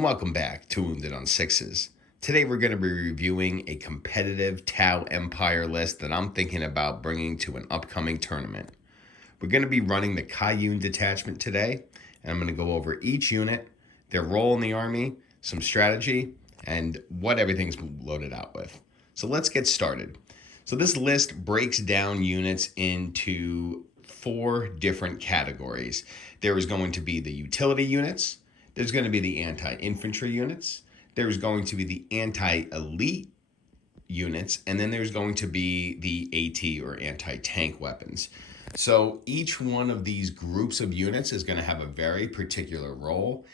and welcome back to Wounded on Sixes. Today we're going to be reviewing a competitive Tau Empire list that I'm thinking about bringing to an upcoming tournament. We're going to be running the Kauyon detachment today, and I'm going to go over each unit, their role in the army, some strategy, and what everything's loaded out with. So let's get started. So this list breaks down units into 4 different categories. There is going to be the utility units, there's going to be the anti-infantry units, there's going to be the anti-elite units, and then there's going to be the AT or anti-tank weapons. So each one of these groups of units is going to have a very particular role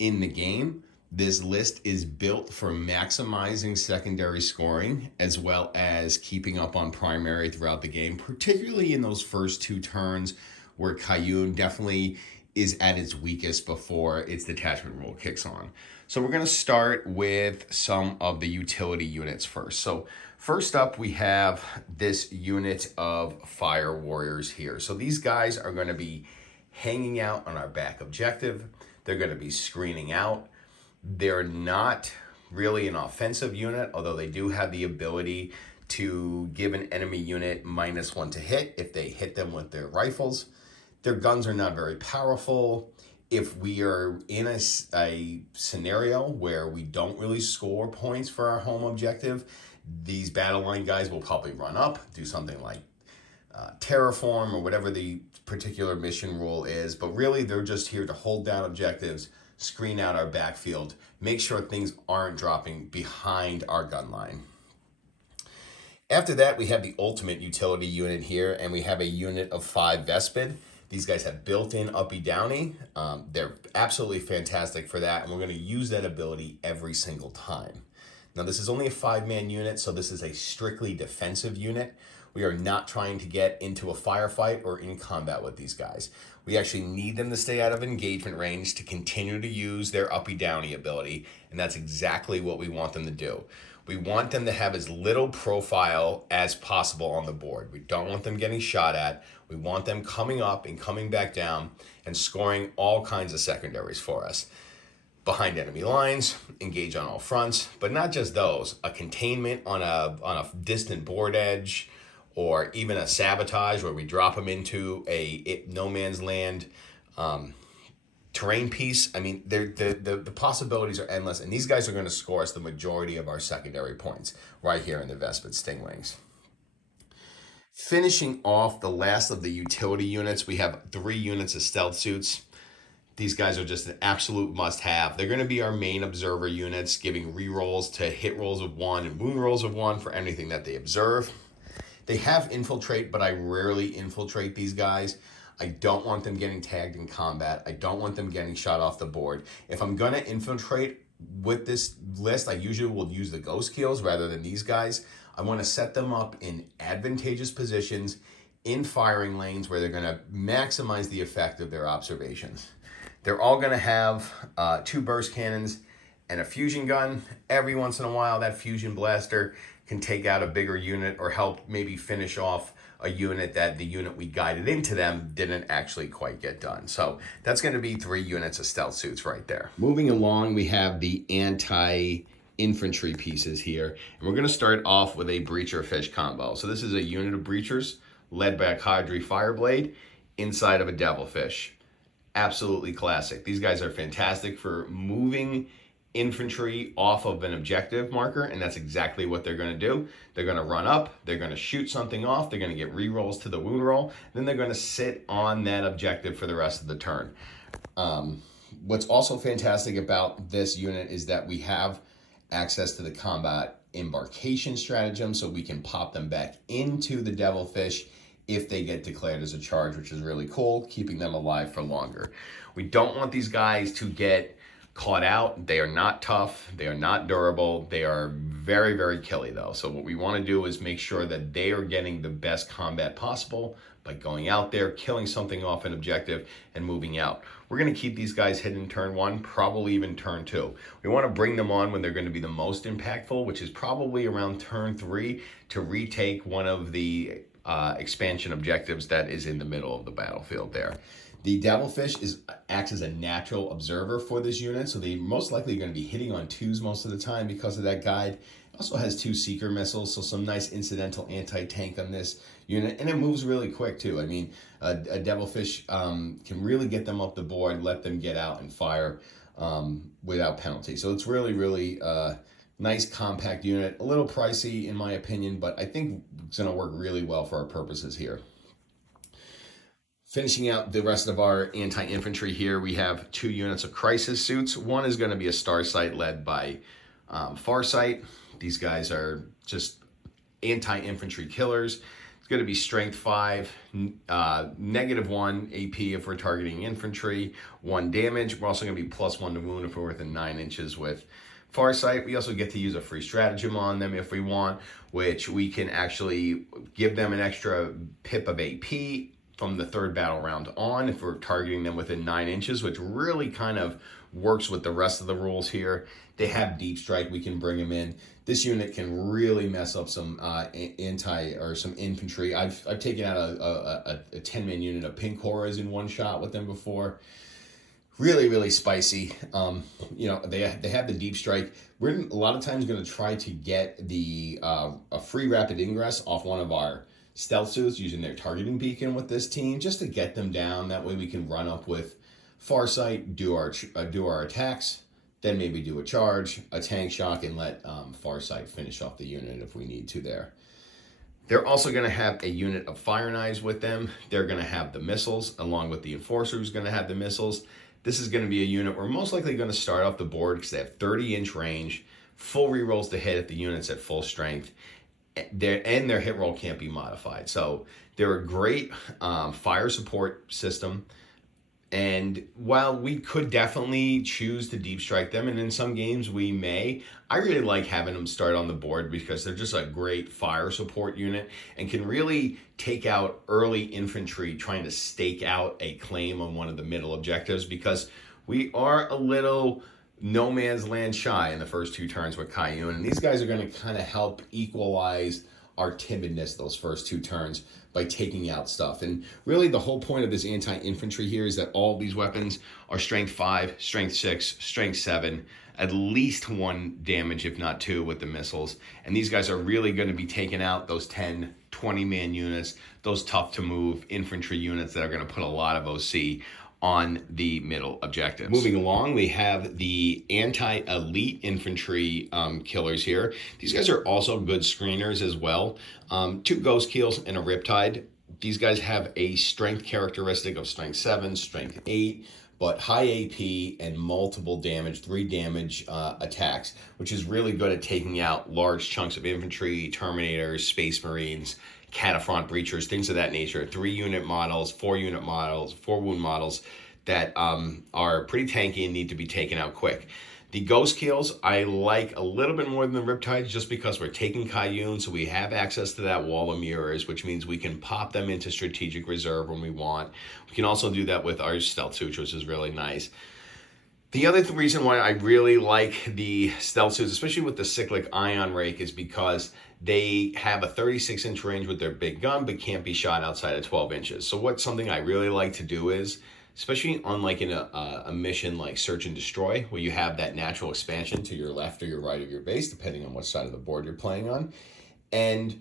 in the game. This list is built for maximizing secondary scoring as well as keeping up on primary throughout the game, particularly in those first 2 turns where Kauyon definitely is at its weakest before its detachment rule kicks on. So we're going to start with some of the utility units first. So first up, we have this unit of fire warriors here. So these guys are going to be hanging out on our back objective. They're going to be screening out. They're not really an offensive unit, although they do have the ability to give an enemy unit -1 to hit if they hit them with their rifles. Their guns are not very powerful. If we are in a scenario where we don't really score points for our home objective, these battle line guys will probably run up, do something like terraform or whatever the particular mission rule is. But really, they're just here to hold down objectives, screen out our backfield, make sure things aren't dropping behind our gun line. After that, we have the ultimate utility unit here, and we have a unit of 5 Vespid. These guys have built-in uppy downy. They're absolutely fantastic for that, and we're going to use that ability every single time. Now, this is only a 5-man unit, so this is a strictly defensive unit. We are not trying to get into a firefight or in combat with these guys. We actually need them to stay out of engagement range to continue to use their uppy downy ability, and that's exactly what we want them to do. We want them to have as little profile as possible on the board. We don't want them getting shot at. We want them coming up and coming back down and scoring all kinds of secondaries for us. Behind enemy lines, engage on all fronts, but not just those. A containment on a distant board edge, or even a sabotage where we drop them into a no man's land terrain piece. I mean, the possibilities are endless, and these guys are going to score us the majority of our secondary points right here in the Vespid Stingwings. Finishing off the last of the utility units, we have 3 units of stealth suits. These guys are just an absolute must-have. They're going to be our main observer units, giving rerolls to hit rolls of 1 and wound rolls of 1 for anything that they observe. They have infiltrate, but I rarely infiltrate these guys. I don't want them getting tagged in combat. I don't want them getting shot off the board. If I'm going to infiltrate with this list, I usually will use the ghost kills rather than these guys. I want to set them up in advantageous positions in firing lanes where they're going to maximize the effect of their observations. They're all going to have 2 burst cannons and a fusion gun. Every once in a while, that fusion blaster can take out a bigger unit or help maybe finish off a unit that the unit we guided into them didn't actually quite get done. So that's going to be 3 units of stealth suits right there. Moving along, we have the anti-infantry pieces here. And we're going to start off with a breacher fish combo. So this is a unit of breachers led by a Cadre Fireblade inside of a devilfish. Absolutely classic. These guys are fantastic for moving infantry off of an objective marker, and that's exactly what they're going to do. They're going to run up, they're going to shoot something off, they're going to get rerolls to the wound roll, then they're going to sit on that objective for the rest of the turn. What's also fantastic about this unit is that we have access to the combat embarkation stratagem, so we can pop them back into the devilfish if they get declared as a charge, which is really cool, keeping them alive for longer. We don't want these guys to get caught out. They are not tough. They are not durable. They are very, very killy though. So what we want to do is make sure that they are getting the best combat possible by going out there, killing something off an objective, and moving out. We're going to keep these guys hidden turn 1, probably even turn 2. We want to bring them on when they're going to be the most impactful, which is probably around turn 3, to retake one of the expansion objectives that is in the middle of the battlefield there. The Devilfish acts as a natural observer for this unit, so they most likely are going to be hitting on 2s most of the time because of that guide. It also has 2 seeker missiles, so some nice incidental anti-tank on this unit, and it moves really quick too. I mean, a Devilfish can really get them up the board, let them get out and fire without penalty. So it's really, really nice compact unit. A little pricey in my opinion, but I think it's going to work really well for our purposes here. Finishing out the rest of our anti-infantry here, we have 2 units of crisis suits. One is going to be a Starsight led by Farsight. These guys are just anti-infantry killers. It's going to be strength 5, -1 AP if we're targeting infantry, 1 damage. We're also going to be +1 to wound if we're within 9 inches with Farsight. We also get to use a free stratagem on them if we want, which we can actually give them an extra pip of AP from the 3rd battle round on if we're targeting them within 9 inches, which really kind of works with the rest of the rules here. They have deep strike, we can bring them in. This unit can really mess up some some infantry. I've taken out a 10-man unit of pink horrors in 1 shot with them before. Really, really spicy. You know, they have the deep strike. We're a lot of times going to try to get a free rapid ingress off one of our stealth suits using their targeting beacon with this team, just to get them down. That way we can run up with Farsight, do our attacks, then maybe do a charge, a tank shock, and let Farsight finish off the unit if we need to there. They're also going to have a unit of fire knives with them. They're going to have the missiles, along with the enforcer who's going to have the missiles. This is going to be a unit we're most likely going to start off the board because they have 30-inch range, full rerolls to hit if the unit's at full strength, their hit roll can't be modified. So they're a great fire support system. And while we could definitely choose to deep strike them, and in some games we may, I really like having them start on the board because they're just a great fire support unit and can really take out early infantry trying to stake out a claim on one of the middle objectives, because we are a little no man's land shy in the first 2 turns with Kauyon, and these guys are going to kind of help equalize our timidness those first 2 turns by taking out stuff. And really the whole point of this anti-infantry here is that all these weapons are strength 5, strength 6, strength 7, at least 1 damage if not 2 with the missiles. And these guys are really going to be taking out those 10, 20-man units, those tough to move infantry units that are going to put a lot of OC on the middle objectives. Moving along, we have the anti-elite infantry killers here. These guys are also good screeners as well. 2 Ghost Keels and a Riptide. These guys have a strength characteristic of strength 7, strength 8, but high AP and multiple damage, 3 damage attacks, which is really good at taking out large chunks of infantry, Terminators, Space Marines, Cataphront Breachers, things of that nature. 3-unit models, 4-unit models, 4-wound models that are pretty tanky and need to be taken out quick. The Ghost Keels I like a little bit more than the Riptides just because we're taking Kauyon, so we have access to that wall of mirrors, which means we can pop them into strategic reserve when we want. We can also do that with our stealth suits, which is really nice. The other reason why I really like the stealth suits, especially with the cyclic ion rake, is because they have a 36-inch range with their big gun, but can't be shot outside of 12 inches. So what's something I really like to do is, especially on like in a mission like Search and Destroy, where you have that natural expansion to your left or your right of your base, depending on what side of the board you're playing on. And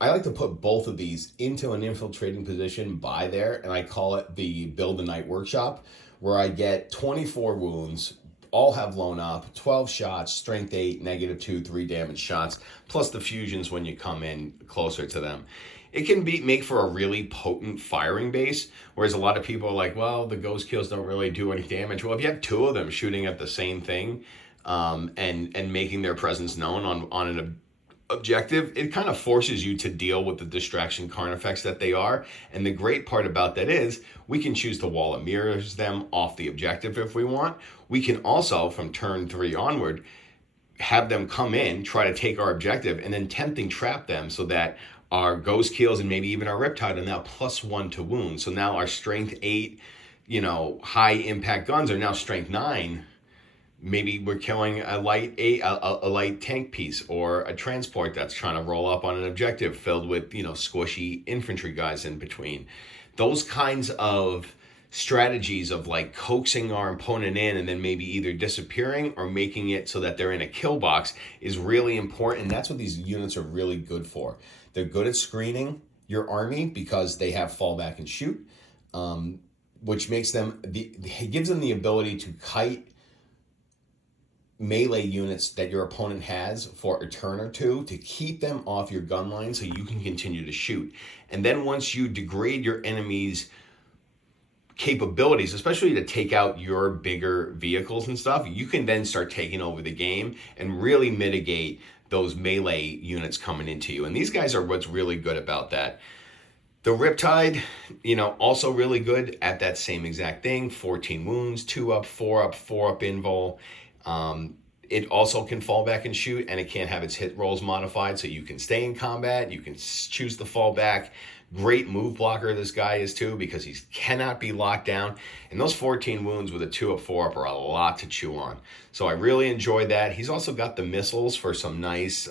I like to put both of these into an infiltrating position by there, and I call it the Build a Night Workshop, where I get 24 wounds, all have blown up, 12 shots, strength 8, -2, 3 damage shots, plus the fusions when you come in closer to them. It can make for a really potent firing base, whereas a lot of people are like, well, the Ghost Kills don't really do any damage. Well, if you have 2 of them shooting at the same thing and making their presence known on an objective, it kind of forces you to deal with the distraction carnifex that they are. And the great part about that is we can choose to wall of mirrors them off the objective if we want. We can also, from turn 3 onward, have them come in, try to take our objective, and then tempting trap them so that our Ghost Keels and maybe even our Riptide are now +1 to wound. So now our strength 8, high impact guns are now strength 9, Maybe we're killing a light tank piece or a transport that's trying to roll up on an objective filled with, you know, squishy infantry guys in between. Those kinds of strategies of like coaxing our opponent in and then maybe either disappearing or making it so that they're in a kill box is really important. That's what these units are really good for. They're good at screening your army because they have fall back and shoot, which makes them it gives them the ability to kite melee units that your opponent has for a turn or two to keep them off your gun line so you can continue to shoot. And then once you degrade your enemy's capabilities, especially to take out your bigger vehicles and stuff, you can then start taking over the game and really mitigate those melee units coming into you. And these guys are what's really good about that. The Riptide, you know, also really good at that same exact thing. 14 wounds, 2 up, 4 up, 4 up invul. It also can fall back and shoot, and it can't have its hit rolls modified, so you can stay in combat. You can choose to fall back. Great move blocker this guy is too, because he cannot be locked down. And those 14 wounds with a 2 up, 4 up are a lot to chew on. So I really enjoyed that. He's also got the missiles for some nice,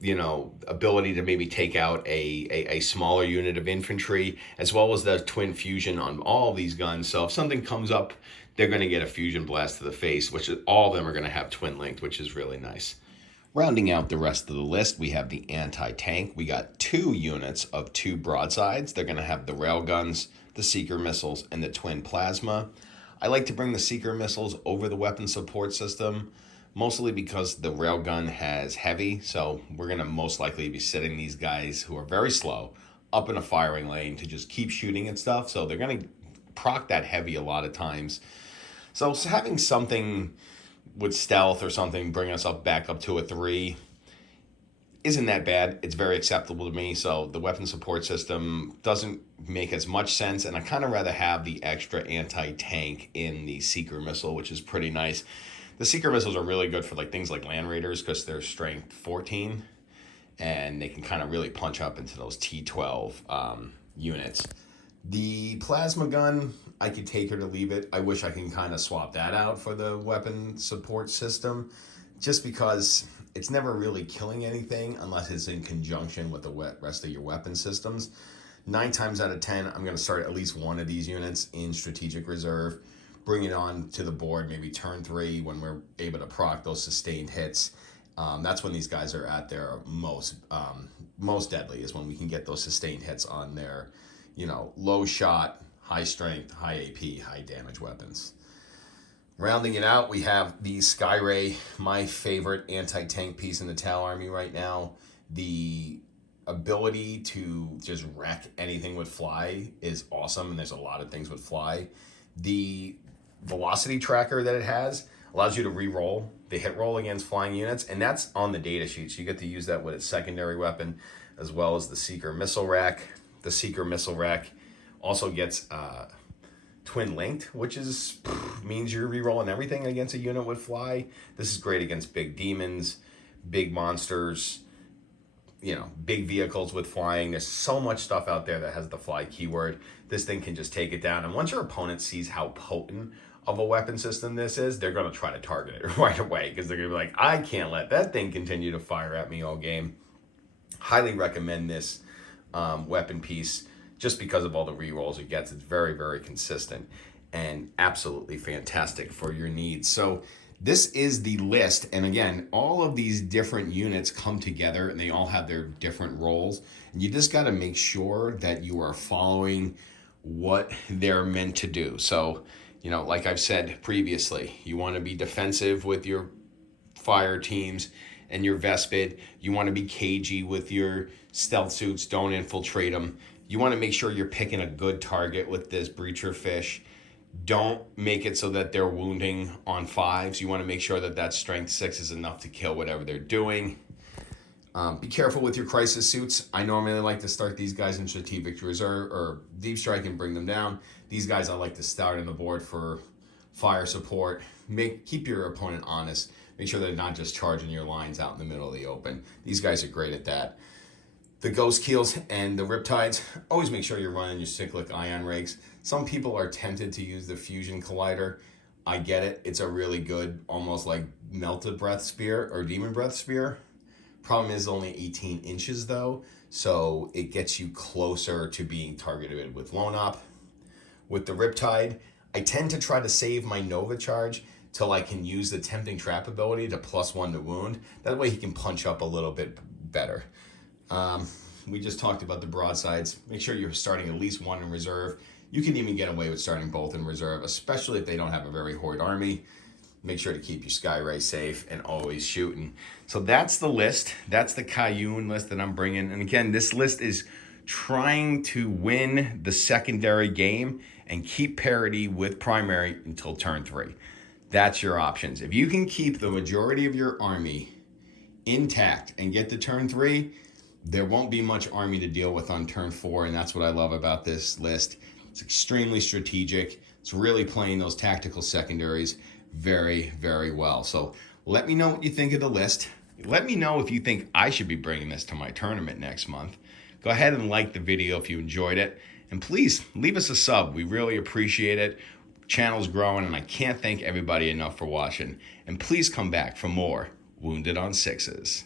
you know, ability to maybe take out a smaller unit of infantry, as well as the twin fusion on all of these guns. So if something comes up, they're going to get a fusion blast to the face, which all of them are going to have twin linked, which is really nice. Rounding out the rest of the list, we have the anti-tank. We got 2 units of 2 broadsides. They're going to have the railguns, the seeker missiles, and the twin plasma. I like to bring the seeker missiles over the weapon support system, mostly because the railgun has heavy, so we're going to most likely be sitting these guys who are very slow up in a firing lane to just keep shooting at stuff, so they're going to proc that heavy a lot of times. So having something with stealth or something bring us back up to a 3 isn't that bad. It's very acceptable to me. So the weapon support system doesn't make as much sense, and I kind of rather have the extra anti-tank in the seeker missile, which is pretty nice. The seeker missiles are really good for like things like land raiders because they're strength 14, and they can kind of really punch up into those T12 units. The plasma gun, I could take it or leave it. I wish I can kind of swap that out for the weapon support system, just because it's never really killing anything unless it's in conjunction with the rest of your weapon systems. 9 times out of 10, I'm going to start at least one of these units in strategic reserve, bring it on to the board maybe turn 3 when we're able to proc those sustained hits. That's when these guys are at their most deadly, is when we can get those sustained hits on their, you know, low shot, high strength, high AP, high damage weapons. Rounding it out, we have the Skyray, my favorite anti-tank piece in the Tau army right now. The ability to just wreck anything with fly is awesome, and there's a lot of things with fly. The velocity tracker that it has allows you to re-roll the hit roll against flying units, and that's on the data sheet, so you get to use that with its secondary weapon, as well as the Seeker missile rack. The Seeker missile rack also gets twin linked, which means you're re-rolling everything against a unit with fly. This is great against big demons, big monsters, you know, big vehicles with flying. There's so much stuff out there that has the fly keyword. This thing can just take it down. And once your opponent sees how potent of a weapon system this is, they're going to try to target it right away, because they're going to be like, I can't let that thing continue to fire at me all game. Highly recommend this weapon piece just because of all the rerolls it gets. It's very, very consistent and absolutely fantastic for your needs. So this is the list, and again, all of these different units come together and they all have their different roles, and you just got to make sure that you are following what they're meant to do. So, you know, like I've said previously, you want to be defensive with your fire teams and your Vespid. You want to be cagey with your stealth suits. Don't infiltrate them. You want to make sure you're picking a good target with this breacher fish. Don't make it so that they're wounding on 5s. You want to make sure that that strength 6 is enough to kill whatever they're doing. Be careful with your crisis suits. I normally like to start these guys in strategic reserve or deep strike and bring them down. These guys I like to start on the board for fire support. Keep your opponent honest. Make sure they're not just charging your lines out in the middle of the open. These guys are great at that. The Ghost Keels and the Riptides, always make sure you're running your cyclic ion rakes. Some people are tempted to use the Fusion Collider. I get it. It's a really good, almost like melted breath spear or demon breath spear. Problem is only 18 inches though, so it gets you closer to being targeted with lone op. With the Riptide, I tend to try to save my Nova charge till I can use the Tempting Trap ability to +1 to wound. That way he can punch up a little bit better. We just talked about the broadsides. Make sure you're starting at least one in reserve. You can even get away with starting both in reserve, especially if they don't have a very horde army. Make sure to keep your Skyray safe and always shooting. So that's the list. That's the Kauyon list that I'm bringing. And again, this list is trying to win the secondary game and keep parity with primary until turn 3. That's your options. If you can keep the majority of your army intact and get to turn 3, there won't be much army to deal with on turn 4, and that's what I love about this list. It's extremely strategic. It's really playing those tactical secondaries very, very well. So let me know what you think of the list. Let me know if you think I should be bringing this to my tournament next month. Go ahead and like the video if you enjoyed it. And please leave us a sub. We really appreciate it. Channel's growing, and I can't thank everybody enough for watching. And please come back for more Wounded on Sixes.